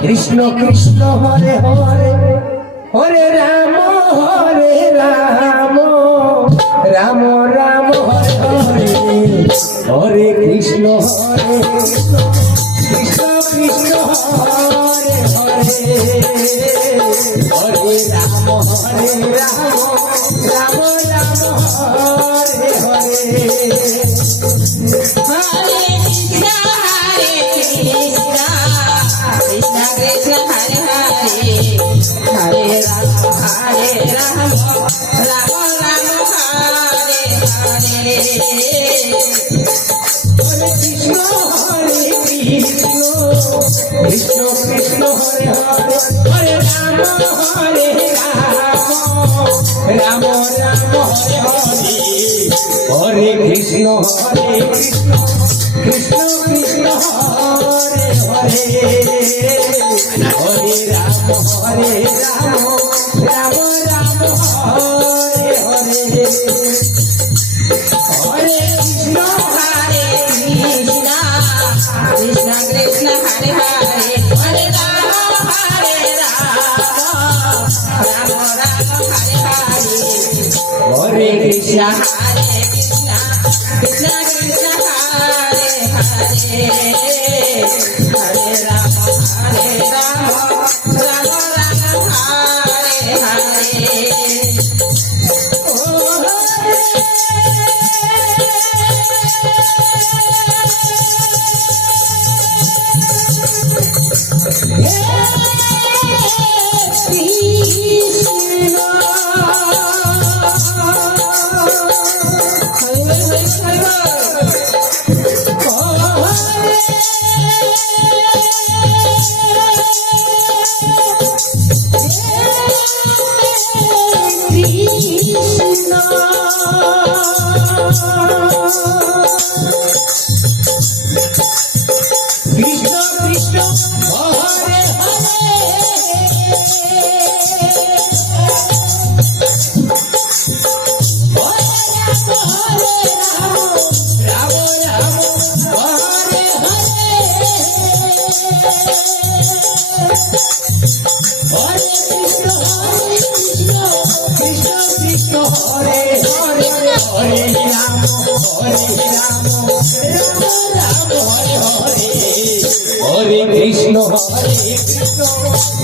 Krishna Krishna Hare Hare Hare Ram Ram Ram Hare Hare Hare Krishna Krishna Krishna Hare Hare Hare Ram Ram Ram Hare Hare Krishna Krishna Hare Hare Hare Ram Ram Ram Hare Hare Hare Krishna Krishna Krishna Hare Hare Hare Ram Ram Ram Hare Hare Hare Krishna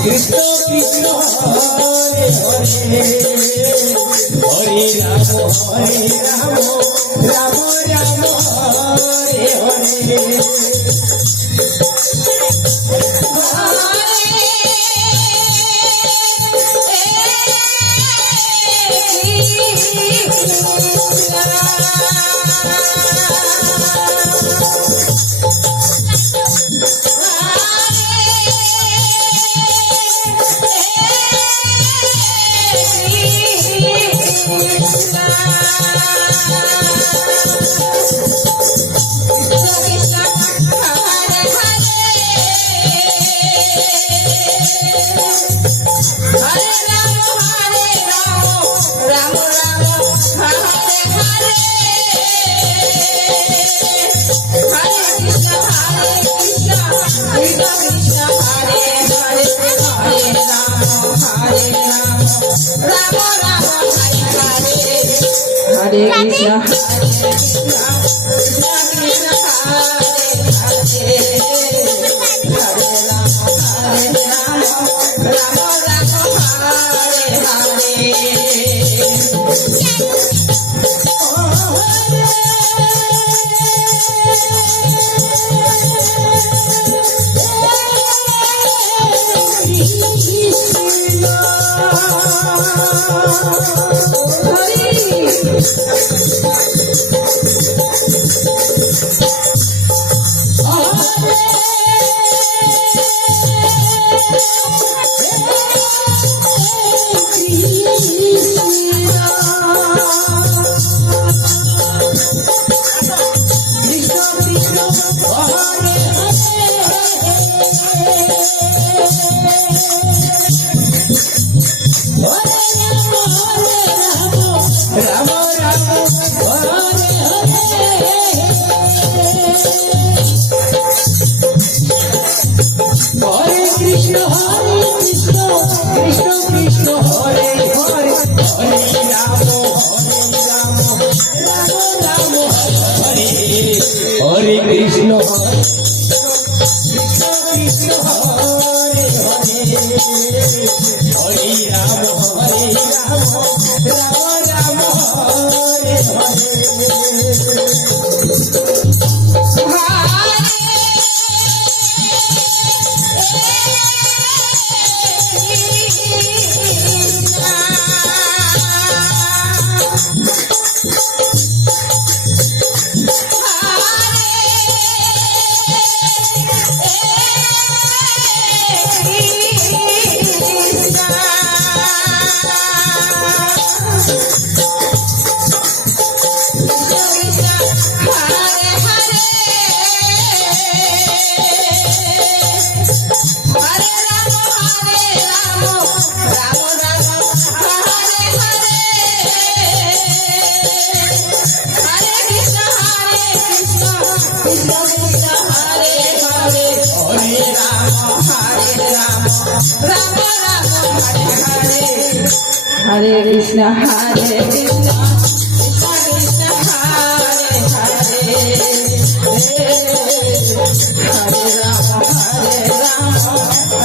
Krishna Krishna Hare Hare Hare Rama Rama Hare Hare Hare Krishna Hare Krishna Krishna Krishna Hare Hare Hare Rama Rama Hare Hare Hare Krishna Krishna Krishna Hare Hare Hare Ram Ram Ram Hare Hare Hare Hare Krishna Krishna Krishna Hare Hare Hare Ram Ram Ram Hare Hare Krishna Krishna Hare Hare Hare Ram Ram Hare Hare Krishna, Hare Krishna, Krishna Krishna, Hare Hare, Hare Rama,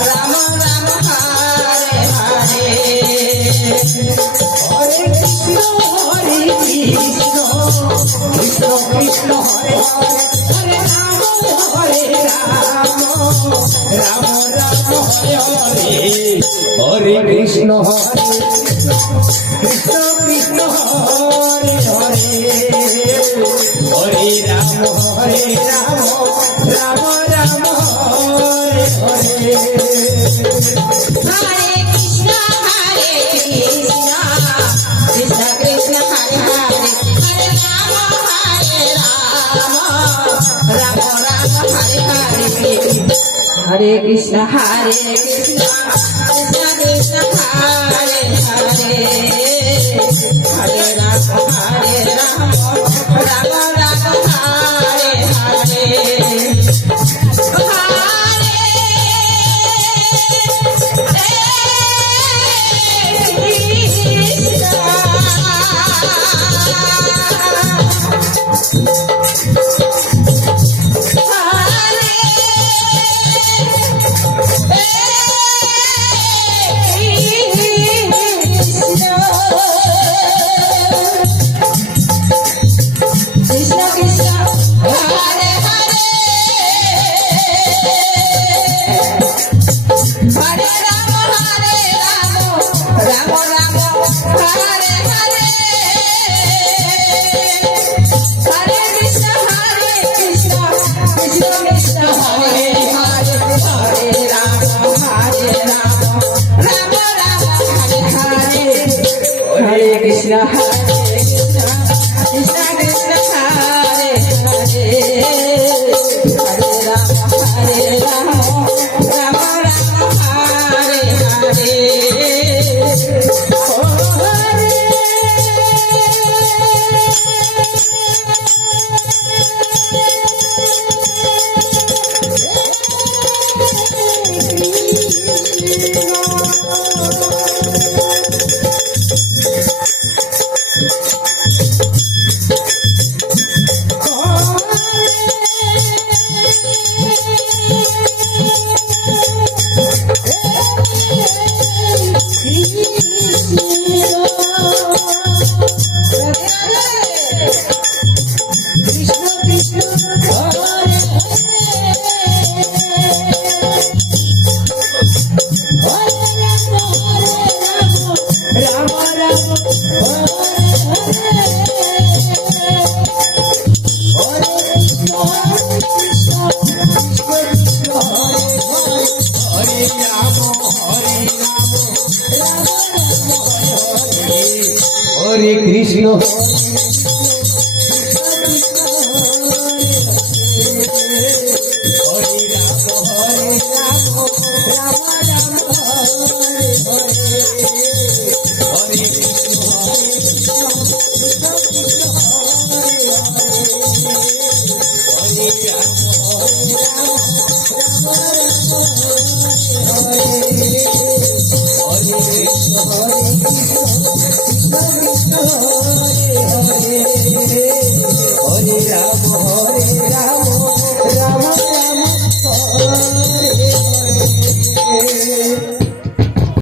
Rama Rama, Hare Hare. Hare Krishna Krishna Krishna Hare Hare Hare Ram Ram Ram Hare Hare Hare Krishna Krishna Krishna Hare Hare Hare Ram Ram Ram Hare Hare Hare Krishna, Hare Krishna, Krishna Krishna, Hare Hare, Hare Rama, Rama Rama, Hare Hare. Hare Krishna, Hare Krishna, Krishna Krishna, Hare Hare, Hare Rama, Rama Rama, Hare Krishna Krishna, Hare Hare, Hare Rama, Rama Rama, Hare Hare, Hare Krishna, Krishna Krishna, Hare Hare, Hare Rama, Rama Rama, Hare Hare, Hare Krishna, Krishna Krishna, Hare Hare, Hare Rama, Rama Rama, Hare Hare. Hare Krishna Hare Krishna